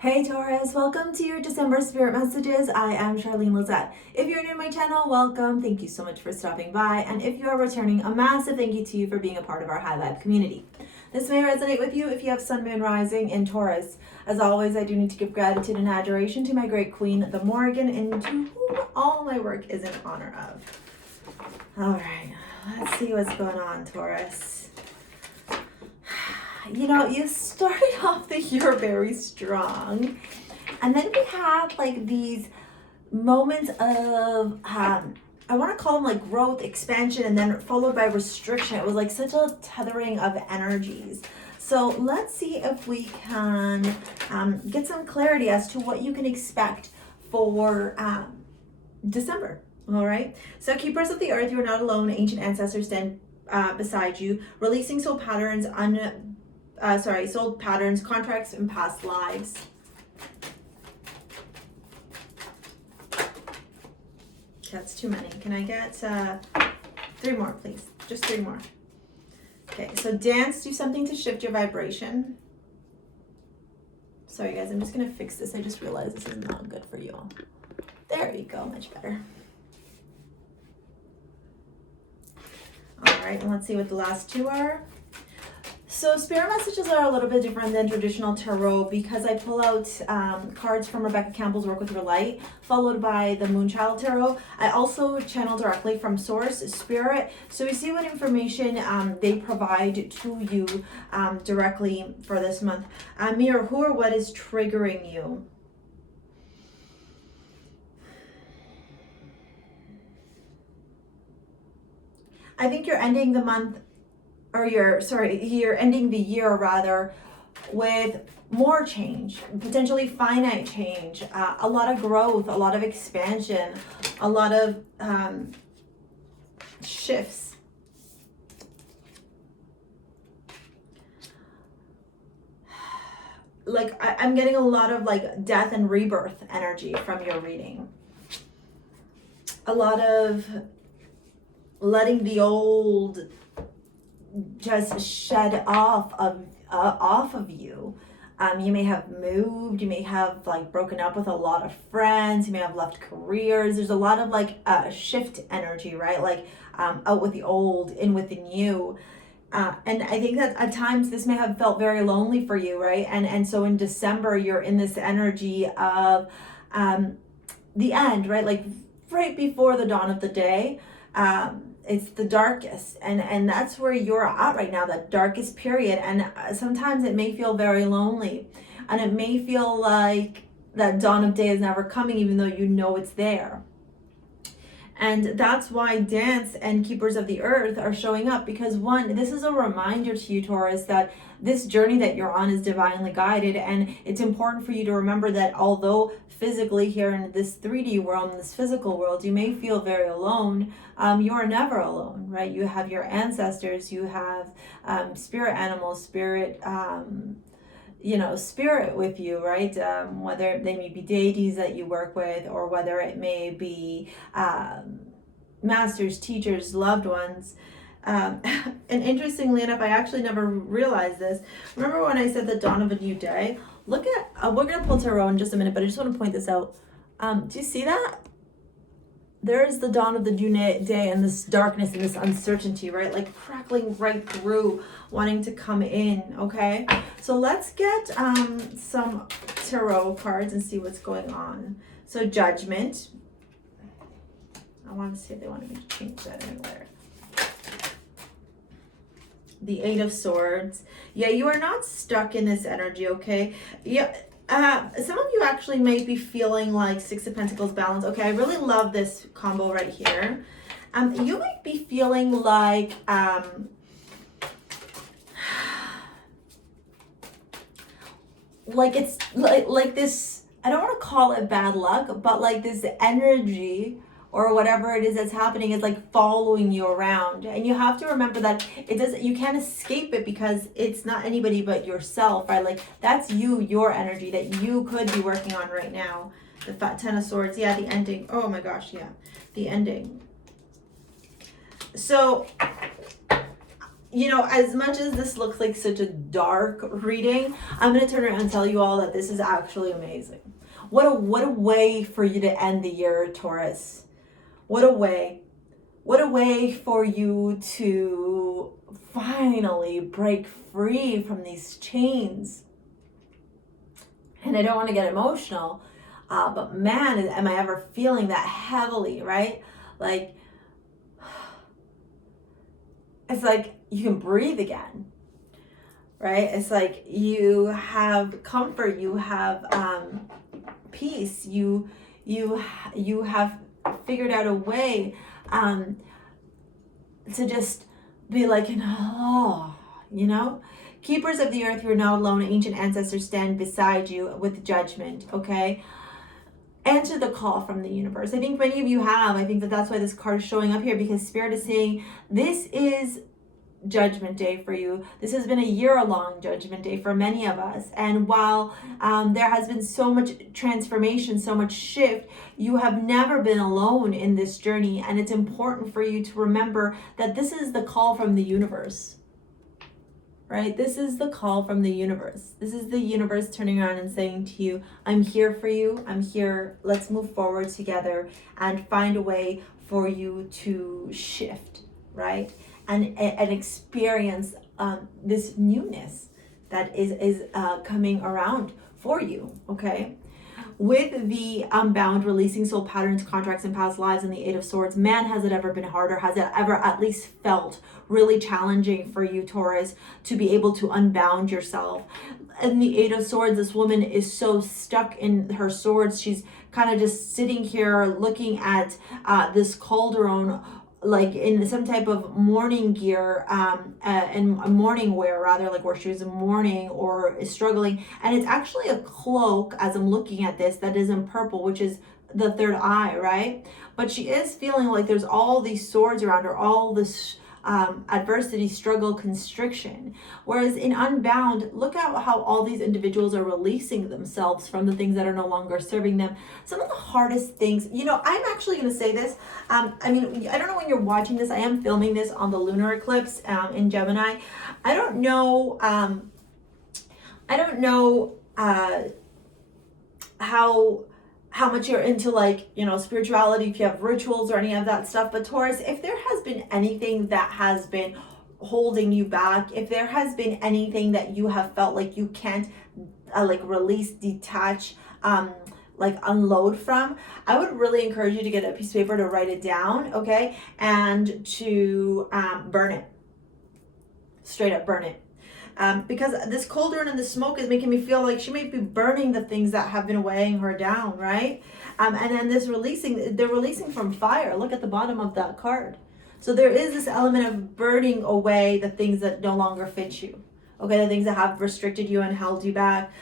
Hey Taurus, welcome to your December Spirit Messages. I am Charlene Lizette. If you're new to my channel, welcome. Thank you so much for stopping by. And if you are returning, a massive thank you to you for being a part of our High Vibe community. This may resonate with you if you have Sun, Moon, Rising in Taurus. As always, I do need to give gratitude and adoration to my great queen, the Morrigan, and to whom all my work is in honor of. All right, let's see what's going on, Taurus. You know, you started off the year very strong, and then we had like these moments of I want to call them like growth, expansion, and then followed by restriction. It was like such a tethering of energies. So let's see if we can get some clarity as to what you can expect for December. All right, so keepers of the earth, you are not alone. Ancient ancestors stand beside you, releasing soul patterns, soul patterns, contracts, and past lives. That's too many. Can I get 3 more, please? Just 3 more. Okay, so dance, do something to shift your vibration. Sorry guys, I'm just gonna fix this. I just realized this is not good for you all. There you go, much better. All right, and let's see what the last 2 are. So spirit messages are a little bit different than traditional tarot because I pull out cards from Rebecca Campbell's Work with Your Light, followed by the Moonchild Tarot. I also channel directly from Source, Spirit, so we see what information they provide to you directly for this month. Mirror, who or what is triggering you? I think you're ending the month, or you're ending the year rather, with more change, potentially finite change, a lot of growth, a lot of expansion, a lot of shifts. Like I'm getting a lot of like death and rebirth energy from your reading. A lot of letting the old just shed off of you. You may have moved, you may have like broken up with a lot of friends, you may have left careers. There's a lot of like shift energy, right? Like out with the old, in with the new. And I think that at times this may have felt very lonely for you, right? And so in December, you're in this energy of the end, right? Like right before the dawn of the day. It's the darkest, and that's where you're at right now, that darkest period. And sometimes it may feel very lonely, and it may feel like that dawn of day is never coming, even though you know it's there. And that's why dance and keepers of the earth are showing up, because one, this is a reminder to you, Taurus, that this journey that you're on is divinely guided. And it's important for you to remember that although physically here in this 3D world, in this physical world, you may feel very alone, you are never alone, right? You have your ancestors, you have spirit animals, spirit spirit with you, right? Whether they may be deities that you work with, or whether it may be masters, teachers, loved ones. And interestingly enough, I actually never realized this. Remember when I said the dawn of a new day? Look at, we're going to pull tarot in just a minute, but I just want to point this out. Do you see that? There is the dawn of the new day, and this darkness and this uncertainty, right? Like crackling right through, wanting to come in, okay? So let's get some tarot cards and see what's going on. So Judgment. I want to see if they wanted me to change that anywhere. The 8 of Swords. Yeah, you are not stuck in this energy, okay? Yeah. Some of you actually may be feeling like 6 of Pentacles balance. Okay, I really love this combo right here. You might be feeling like it's like this, I don't want to call it bad luck, but like this energy or whatever it is that's happening is like following you around. And you have to remember that you can't escape it, because it's not anybody but yourself, right? Like that's you, your energy that you could be working on right now. The 10 of Swords, yeah, the ending. Oh my gosh, yeah, the ending. So you know, as much as this looks like such a dark reading, I'm going to turn around and tell you all that this is actually amazing. What a way for you to end the year, Taurus. What a way. What a way for you to finally break free from these chains. And I don't want to get emotional, but man, am I ever feeling that heavily, right? Like, it's like you can breathe again, right? It's like you have comfort, you have peace, you have figured out a way to just be like, you know? Keepers of the earth, you are not alone. Ancient ancestors stand beside you with judgment, okay? Answer the call from the universe. I think many of you have. I think that's why this card is showing up here, because Spirit is saying this is Judgment Day for you. This has been a year-long Judgment Day for many of us. And while there has been so much transformation, so much shift, you have never been alone in this journey. And it's important for you to remember that this is the call from the universe. Right? This is the call from the universe. This is the universe turning around and saying to you, I'm here for you. I'm here. Let's move forward together and find a way for you to shift, right? And experience this newness that is coming around for you, okay? With the unbound, releasing soul patterns, contracts, and past lives, and the Eight of Swords, man, has it ever been harder? Has it ever at least felt really challenging for you, Taurus, to be able to unbound yourself? And the Eight of Swords, this woman is so stuck in her swords. She's kind of just sitting here looking at this cauldron, like in some type of mourning gear, and mourning wear rather, like where she was mourning or is struggling. And it's actually a cloak, as I'm looking at this, that is in purple, which is the third eye, right? But she is feeling like there's all these swords around her, all this adversity, struggle, constriction. Whereas in Unbound, look at how all these individuals are releasing themselves from the things that are no longer serving them. Some of the hardest things, you know, I'm actually going to say this. I mean, I don't know when you're watching this. I am filming this on the lunar eclipse in Gemini. I don't know how much you're into, like, you know, spirituality, if you have rituals or any of that stuff. But Taurus, if there has been anything that has been holding you back, if there has been anything that you have felt like you can't like release, detach, like unload from, I would really encourage you to get a piece of paper to write it down, okay? And to burn it. Straight up burn it. Because this cauldron and the smoke is making me feel like she might be burning the things that have been weighing her down, right? And then this releasing, they're releasing from fire. Look at the bottom of that card. So there is this element of burning away the things that no longer fit you. Okay, the things that have restricted you and held you back.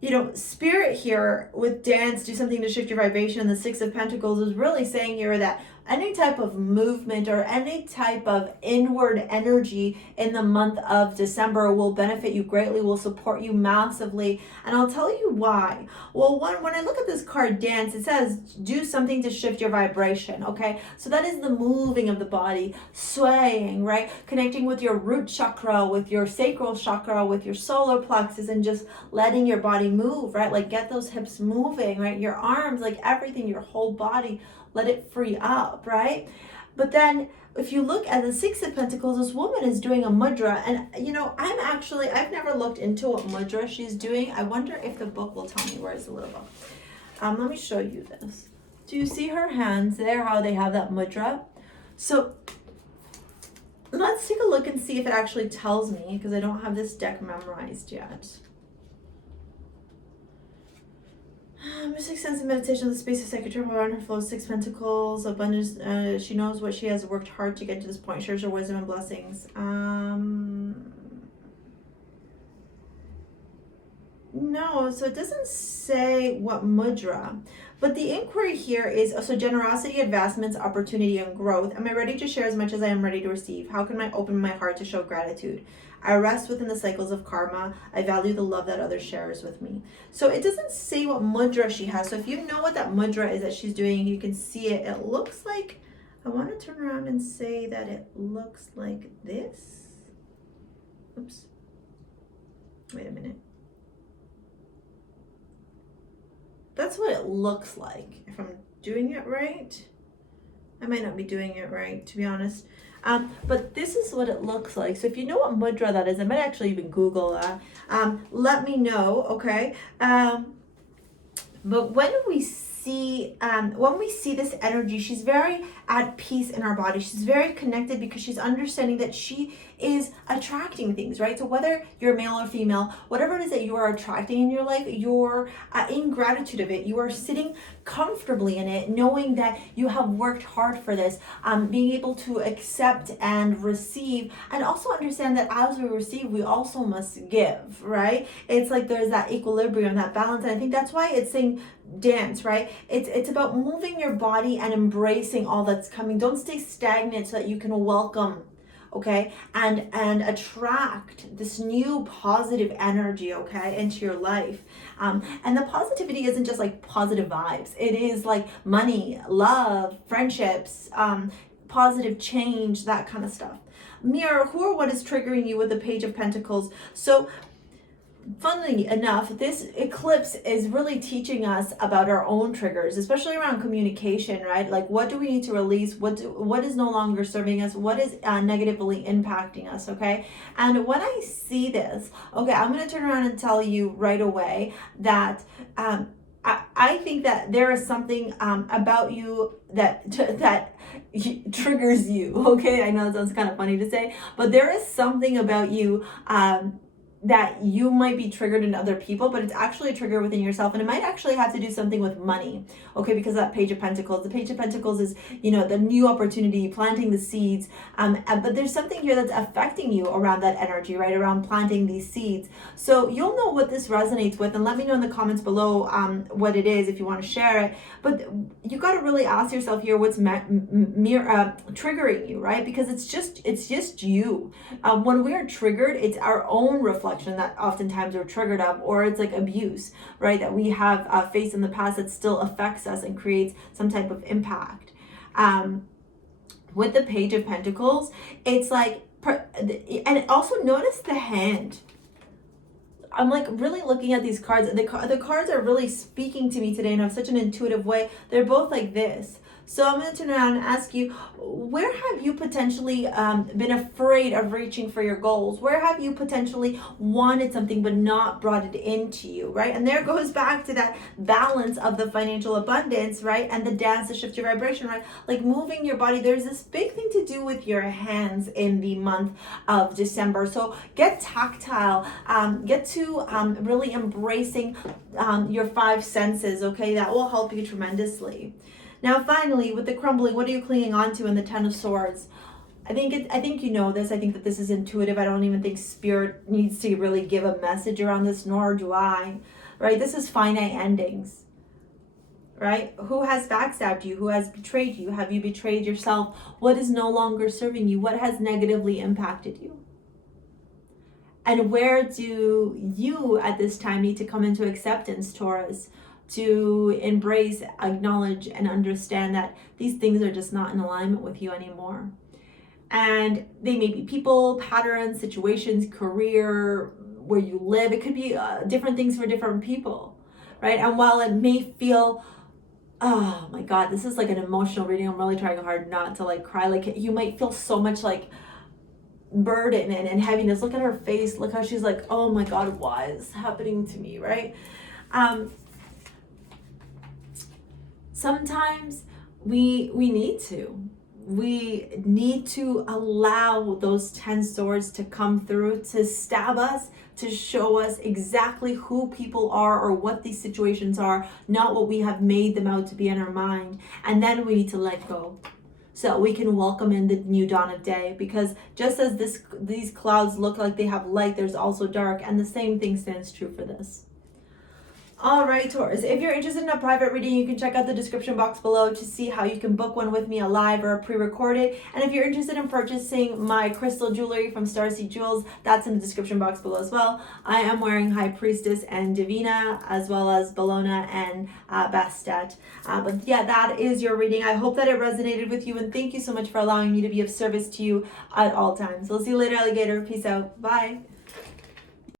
You know, Spirit here with dance, do something to shift your vibration. And the Six of Pentacles is really saying here that any type of movement or any type of inward energy in the month of December will benefit you greatly, will support you massively. And I'll tell you why. Well, when I look at this card, dance, it says do something to shift your vibration, okay? So that is the moving of the body, swaying, right? Connecting with your root chakra, with your sacral chakra, with your solar plexus, and just letting your body move, right? Like get those hips moving, right? Your arms, like everything, your whole body, let it free up, right? But then if you look at the Six of Pentacles, this woman is doing a mudra. And, you know, I've never looked into what mudra she's doing. I wonder if the book will tell me. Where is the little book? Let me show you this. Do you see her hands there, how they have that mudra? So let's take a look and see if it actually tells me, because I don't have this deck memorized yet. Mystic sense of meditation, the space of sacred turmoil around her flows, Six Pentacles, abundance. She knows what she has worked hard to get to this point. Shares her wisdom and blessings. No, so it doesn't say what mudra. But the inquiry here is, so generosity, advancements, opportunity, and growth. Am I ready to share as much as I am ready to receive? How can I open my heart to show gratitude? I rest within the cycles of karma. I value the love that others shares with me. So it doesn't say what mudra she has. So if you know what that mudra is that she's doing, you can see it. It looks like I want to turn around and say that it looks like this. Oops. Wait a minute. That's what it looks like. If I'm doing it right. I might not be doing it right, to be honest. But this is what it looks like. So if you know what mudra that is, I might actually even Google that. Let me know, okay? But when we see this energy, she's very at peace in our body. She's very connected because she's understanding that she is attracting things, right? So whether you're male or female, whatever it is that you are attracting in your life, you're in gratitude of it. You are sitting comfortably in it, knowing that you have worked hard for this, being able to accept and receive, and also understand that as we receive, we also must give, right? It's like there's that equilibrium, that balance, and I think that's why it's saying dance, right? It's about moving your body and embracing all that's coming. Don't stay stagnant so that you can welcome, okay, and attract this new positive energy, okay, into your life. And the positivity isn't just like positive vibes. It is like money, love, friendships, positive change, that kind of stuff. Mirror, who or what is triggering you with the Page of Pentacles? So funnily enough, this eclipse is really teaching us about our own triggers, especially around communication, right? Like, what do we need to release? What is no longer serving us? What is negatively impacting us, okay? And when I see this, okay, I'm going to turn around and tell you right away that I think that there is something about you that triggers you, okay? I know it sounds kind of funny to say, but there is something about you that you might be triggered in other people, but it's actually a trigger within yourself, and it might actually have to do something with money, okay? Because of that Page of Pentacles. The Page of Pentacles is, you know, the new opportunity, planting the seeds, but there's something here that's affecting you around that energy, right? Around planting these seeds. So you'll know what this resonates with, and let me know in the comments below what it is if you want to share it. But you got to really ask yourself here what's triggering you, right? Because it's just you. When we are triggered, it's our own reflection that oftentimes we're triggered of, or it's like abuse, right, that we have faced in the past that still affects us and creates some type of impact. With the Page of Pentacles, it's like, and also notice the hand. I'm like really looking at these cards. The cards are really speaking to me today in such an intuitive way. They're both like this. So I'm going to turn around and ask you, where have you potentially been afraid of reaching for your goals? Where have you potentially wanted something but not brought it into you, right? And there goes back to that balance of the financial abundance, right? And the dance to shift your vibration, right? Like moving your body. There's this big thing to do with your hands in the month of December. So get tactile, get to really embracing your five senses, okay? That will help you tremendously. Now, finally, with the crumbling, what are you clinging on to in the Ten of Swords? I think you know this. I think that this is intuitive. I don't even think Spirit needs to really give a message around this, nor do I, right? This is finite endings, right? Who has backstabbed you? Who has betrayed you? Have you betrayed yourself? What is no longer serving you? What has negatively impacted you? And where do you at this time need to come into acceptance, Taurus? To embrace, acknowledge, and understand that these things are just not in alignment with you anymore. And they may be people, patterns, situations, career, where you live. It could be different things for different people, right? And while it may feel, oh my God, this is like an emotional reading. I'm really trying hard not to like cry. Like you might feel so much like burden and heaviness. Look at her face. Look how she's like, oh my God, why is this happening to me, right? Sometimes we need to allow those 10 swords to come through, to stab us, to show us exactly who people are or what these situations are, not what we have made them out to be in our mind. And then we need to let go so we can welcome in the new dawn of day. Because just as these clouds look like they have light, there's also dark, and the same thing stands true for this. All right, Taurus, if you're interested in a private reading, you can check out the description box below to see how you can book one with me, a live or a pre-recorded. And if you're interested in purchasing my crystal jewelry from STARSEA Jewels, that's in the description box below as well. I am wearing High Priestess and Divina, as well as Bellona and Bastet. But yeah, that is your reading. I hope that it resonated with you, and thank you so much for allowing me to be of service to you at all times. We'll see you later, alligator. Peace out. Bye.